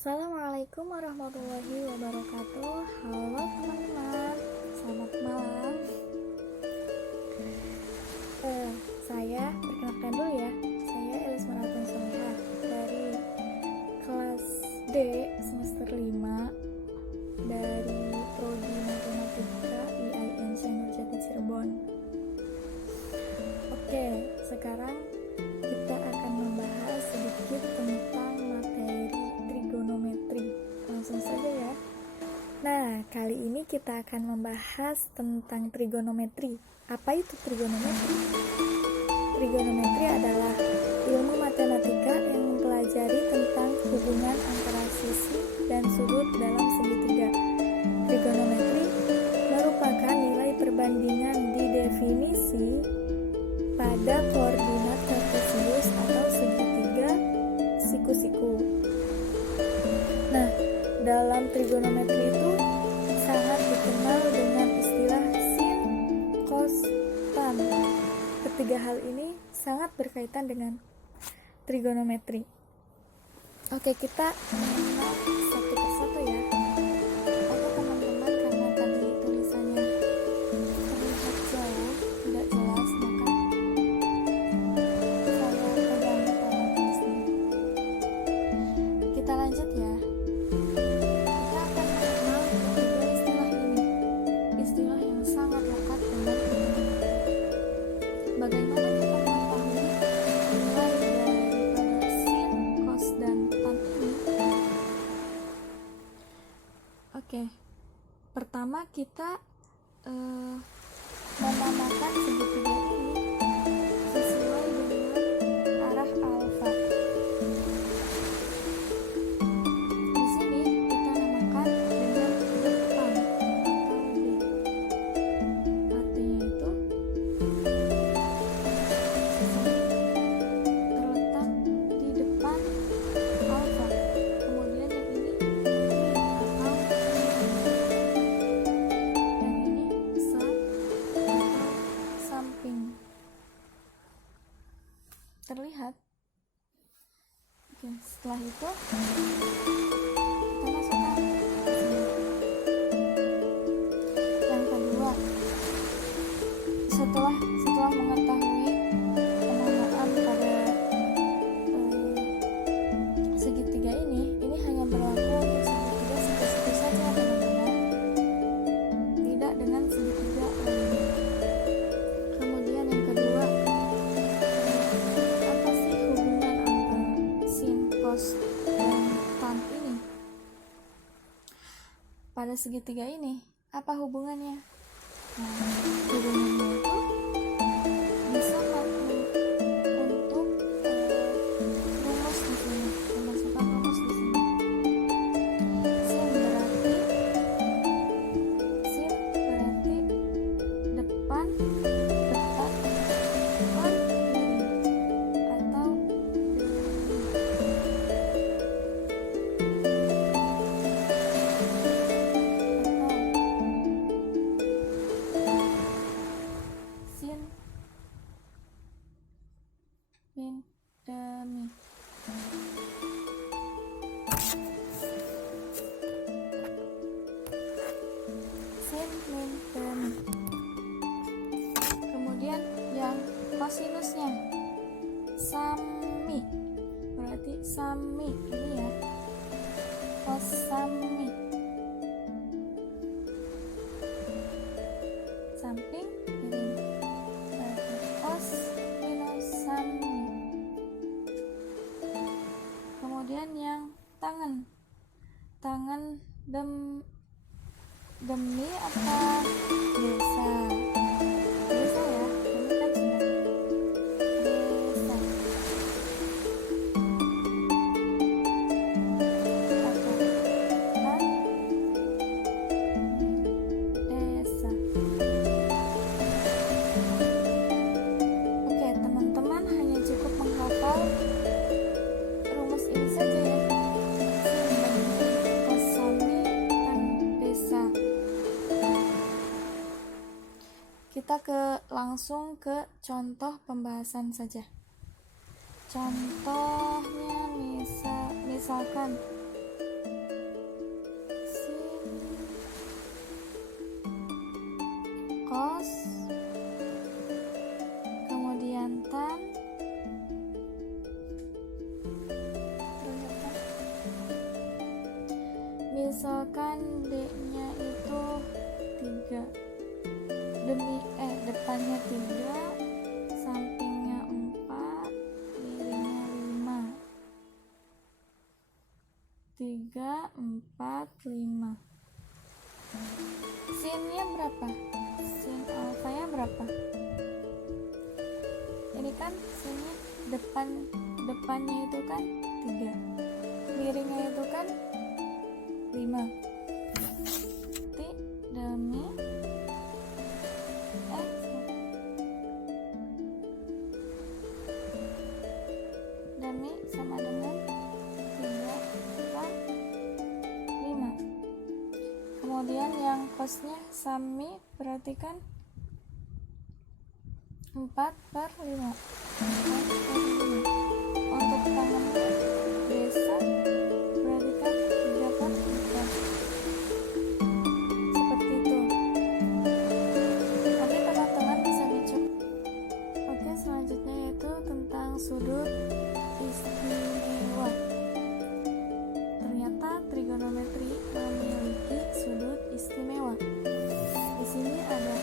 Assalamualaikum warahmatullahi wabarakatuh. Halo teman-teman, selamat malam. Saya perkenalkan dulu ya. Saya Elis Maratun Solihah dari kelas D semester 5 dari Prodi Matematika IAIN Nurjati Cirebon. Oke, sekarang kita akan membahas sedikit tentang materi trigonometri. Langsung saja ya. Nah, kali ini kita akan membahas tentang trigonometri. Apa itu trigonometri? Trigonometri adalah ilmu matematika yang mempelajari tentang hubungan antara sisi dan sudut dalam segitiga. Trigonometri merupakan nilai perbandingan di definisi pada koordinat kartesius atau segitiga siku-siku. Nah, dalam trigonometri itu sangat dikenal dengan istilah sin, cos, tan. Ketiga hal ini sangat berkaitan dengan trigonometri. Oke, kita mengenal satu persatu ya. Oke teman-teman, karena tadi tulisannya terlihat jauh, tidak jelas, maka saya pegang tangan di sini. Kita lanjut ya. Kita akan mengenal ketiga istilah ini. Istilah yang sangat lekat dengan trigonometri. Bagaimana kita mengetahui nilai daripada sin, cos, dan tan ini? Oke, pertama kita menamakan segitiga ini sesuai dengan arah alfa. Di sini kita namakan dengan depan atau D. Artinya itu sisi terletak di depan alfa. Kemudian yang ini atau yang ini atau samping. Terlihat? Oke, setelah itu kita masukkan ke sini. Yang kedua, setelah mengetahui penamaan pada segitiga ini hanya berlaku untuk segitiga siku-siku saja teman-teman, tidak dengan segitiga lainnya. Kemudian yang kedua, apa sih hubungan antara sin, cos, dan tan ini? Pada segitiga ini, apa hubungannya? Nah, hubungannya itu bisa untuk rumus di sini, memasukkan rumus di sini. Sin berarti depan dekat depan kiri atau sin min demi. Sin min demi. Kemudian yang kosinusnya sami, berarti sami ini ya, cos sami. Samping ini berarti cos minus sami. Kemudian yang tangan demi apa desa ya, demi kan sudah desa. Atau kan desa. Oke teman-teman, hanya cukup menghafal rumus ini saja ya. Kosami dan desa. Kita langsung ke contoh pembahasan saja. Contohnya misalkan cos, kemudian tan, misalkan D-nya itu 3, depannya 3, sampingnya 4, miringnya 5. 3, 4, 5. Sinnya berapa? Sin alfanya berapa? Ini kan sinnya depannya itu kan 3, miringnya itu kan 5. Berarti dami sama dengan 3 per 5. Kemudian yang cosnya sami berarti kan 4 per 5. Untuk tangannya desa berarti kan 3 per 4. Seperti itu. Nanti teman-teman bisa dicoba. Oke, selanjutnya yaitu tentang sudut istimewa. Ternyata trigonometri memiliki sudut istimewa. Di sini ada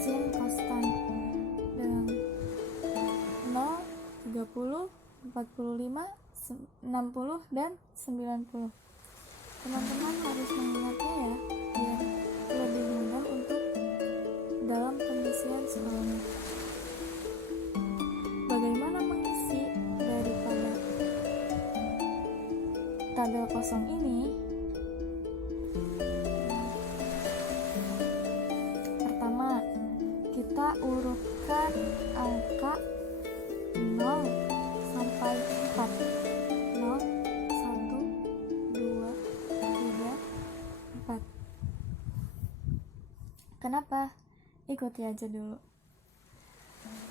sin kostan dengan 0, 30, 45, 60, dan 90. Teman-teman harus mengingatnya ya, biar lebih mudah untuk dalam pengisian soalnya. Bagaimana mengisi daripada tabel kosong ini? Pertama, kita urutkan angka 0 sampai 4. 0, 1, 2, 3, 4. Kenapa? Ikuti aja dulu.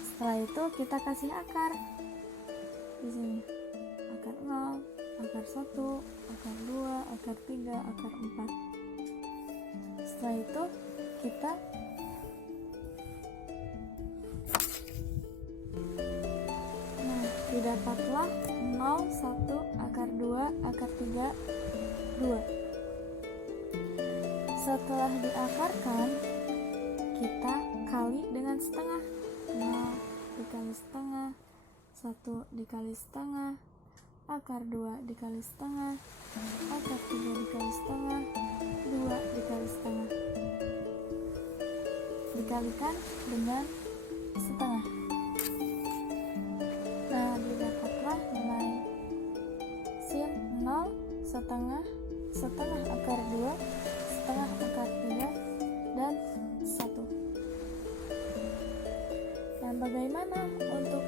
Setelah itu kita kasih akar. Di sini akar 0, akar 1, akar 2, akar 3, akar 4. Setelah itu kita didapatlah 0, 1, akar 2, akar 3, 2. Setelah diakarkan, kita kali dengan setengah. 0 dikali setengah, 1 dikali setengah, akar 2 dikali setengah, akar 3 dikali setengah, 2 dikali setengah. Dikalikan dengan setengah. Nah, didapatlah nilai sin 0, setengah, setengah akar 2, setengah akar 3, dan 1. Dan bagaimana untuk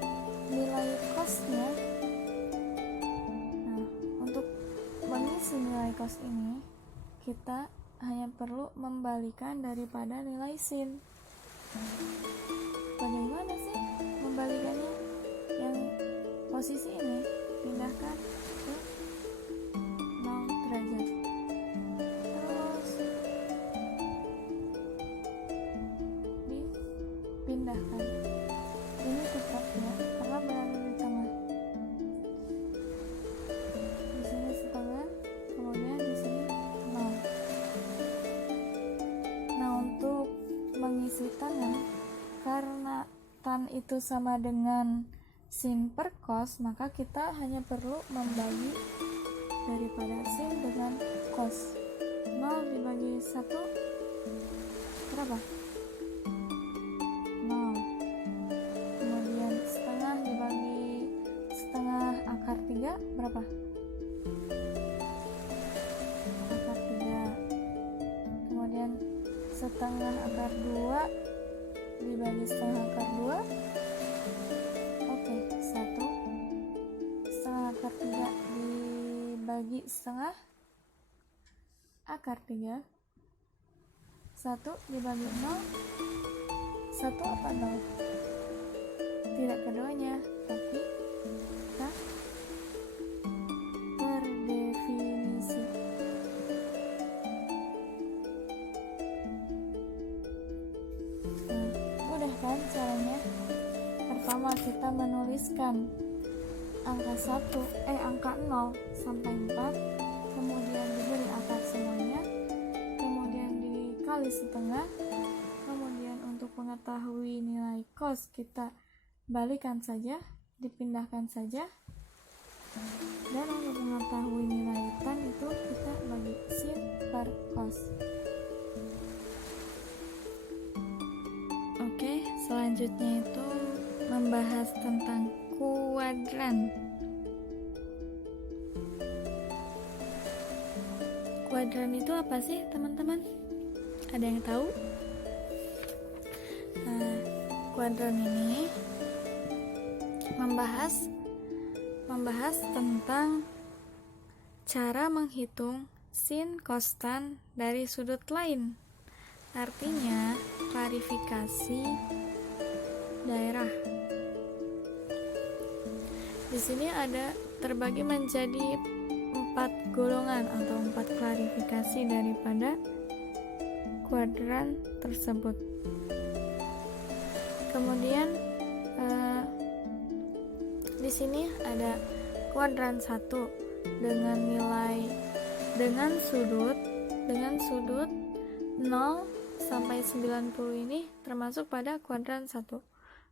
nilai cosnya? Nah, untuk mengisi nilai cos ini, kita hanya perlu membalikan daripada nilai sin. Bagaimana sih membalikannya? Yang posisi ini pindahkan ke 0 derajat, terus dipindahkan. Ini tetap ya, karena berada di tengah. Di sini setengah, kemudian di sini 0. Nah, untuk mengisi tangan, karena tan itu sama dengan sin per cos, maka kita hanya perlu membagi daripada sin dengan cos. 0 dibagi 1 berapa? 0. Kemudian setengah dibagi setengah akar 3 berapa? Akar 3. Kemudian setengah akar 2 dibagi setengah akar 2. Oke, 1. Setengah akar 3 dibagi setengah akar 3. 1 dibagi 0. 1 apa 0? Tidak keduanya, tapi kita terdefinisi. kuadran angka 0 sampai 4, kemudian diberi akar semuanya, kemudian dikali setengah, kemudian untuk mengetahui nilai cos kita balikan saja, dipindahkan saja, dan untuk mengetahui nilai tan itu kita bagi sin per cos. Oke, selanjutnya itu membahas tentang kuadran. Kuadran itu apa sih, teman-teman? Ada yang tahu? Nah, kuadran ini membahas tentang cara menghitung sin cos tan dari sudut lain. Artinya, klarifikasi daerah. Di sini ada terbagi menjadi 4 golongan atau 4 klarifikasi daripada kuadran tersebut. Kemudian di sini ada kuadran 1 dengan sudut 0 sampai 90 ini termasuk pada kuadran 1.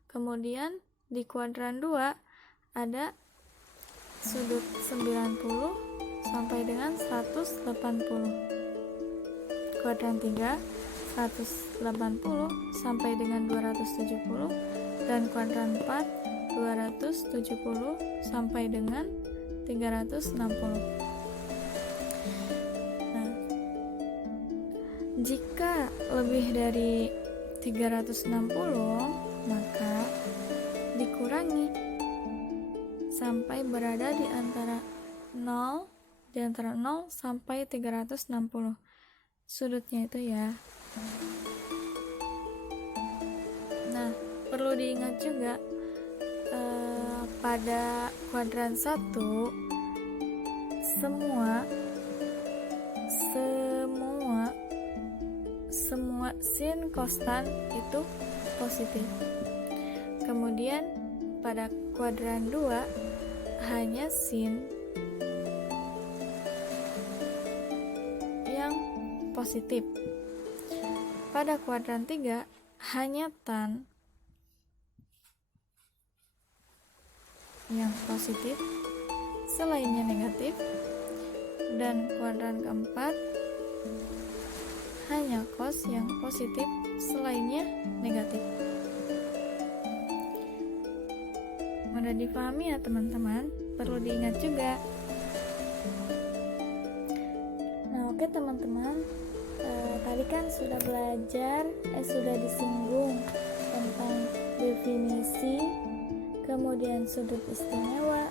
Kemudian di kuadran 2 ada sudut 90 sampai dengan 180. Kuadran 3 180 sampai dengan 270, dan kuadran 4 270 sampai dengan 360. Nah, jika lebih dari 360, maka dikurangi sampai berada di antara 0 sampai 360 sudutnya itu ya. Nah, perlu diingat juga pada kuadran 1 semua sin cos tan itu positif. Kemudian pada kuadran 2 hanya sin yang positif. Pada kuadran 3 hanya tan yang positif, selainnya negatif. Dan kuadran keempat hanya cos yang positif, selainnya negatif. Mudah dipahami ya teman-teman, perlu diingat juga. Nah, oke teman-teman, tadi kan sudah sudah disinggung tentang definisi, kemudian sudut istimewa,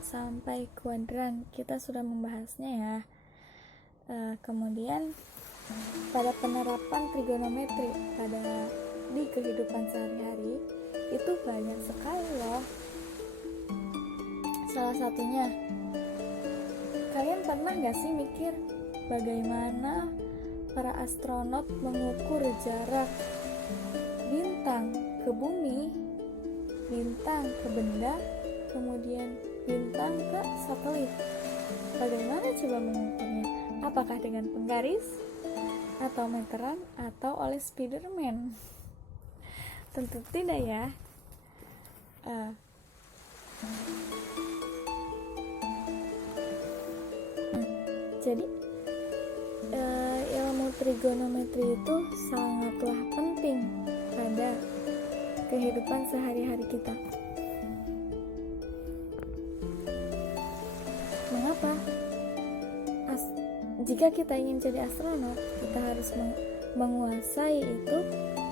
sampai kuadran. Kita sudah membahasnya ya. Kemudian pada penerapan trigonometri di kehidupan sehari-hari itu banyak sekali loh. Salah satunya, kalian pernah gak sih mikir bagaimana para astronot mengukur jarak bintang ke bumi, bintang ke benda, kemudian bintang ke satelit? Bagaimana coba mengukurnya? Apakah dengan penggaris, atau meteran, atau oleh Spiderman? Tentu tidak ya. Jadi ilmu trigonometri itu sangatlah penting pada kehidupan sehari-hari kita. Mengapa? Jika kita ingin jadi astronot, kita harus menguasai itu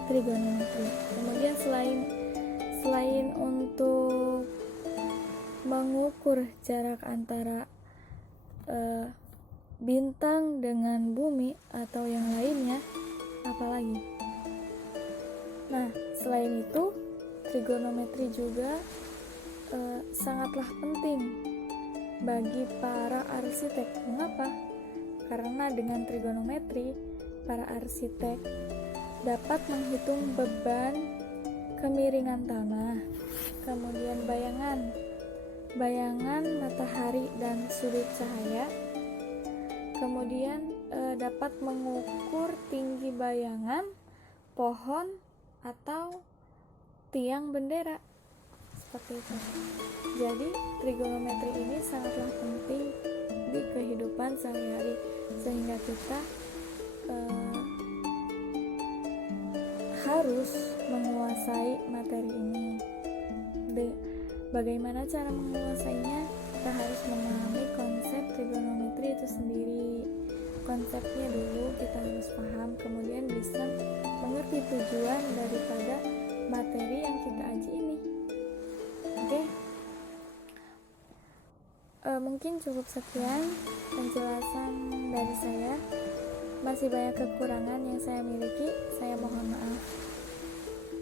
trigonometri. Kemudian selain untuk mengukur jarak antara bintang dengan bumi atau yang lainnya, apalagi. Nah, selain itu trigonometri juga sangatlah penting bagi para arsitek. Mengapa? Karena dengan trigonometri para arsitek dapat menghitung beban kemiringan tanah, kemudian bayangan matahari dan sudut cahaya, kemudian dapat mengukur tinggi bayangan pohon atau tiang bendera, seperti itu. Jadi trigonometri ini sangatlah penting di kehidupan sehari-hari, sehingga kita harus menguasai materi ini. Bagaimana cara menguasainya? Kita harus memahami konsep trigonometri itu sendiri. Konsepnya dulu kita harus paham, kemudian bisa mengerti tujuan daripada materi yang kita aji ini. Oke? Mungkin cukup sekian penjelasan dari saya. Masih banyak kekurangan yang saya miliki, saya mohon maaf.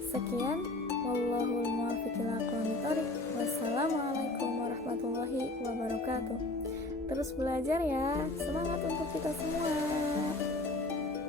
Sekian, wallahul muwaffiq ila aqwamit thoriq. Wassalamualaikum warahmatullahi wabarakatuh. Terus belajar ya, semangat untuk kita semua.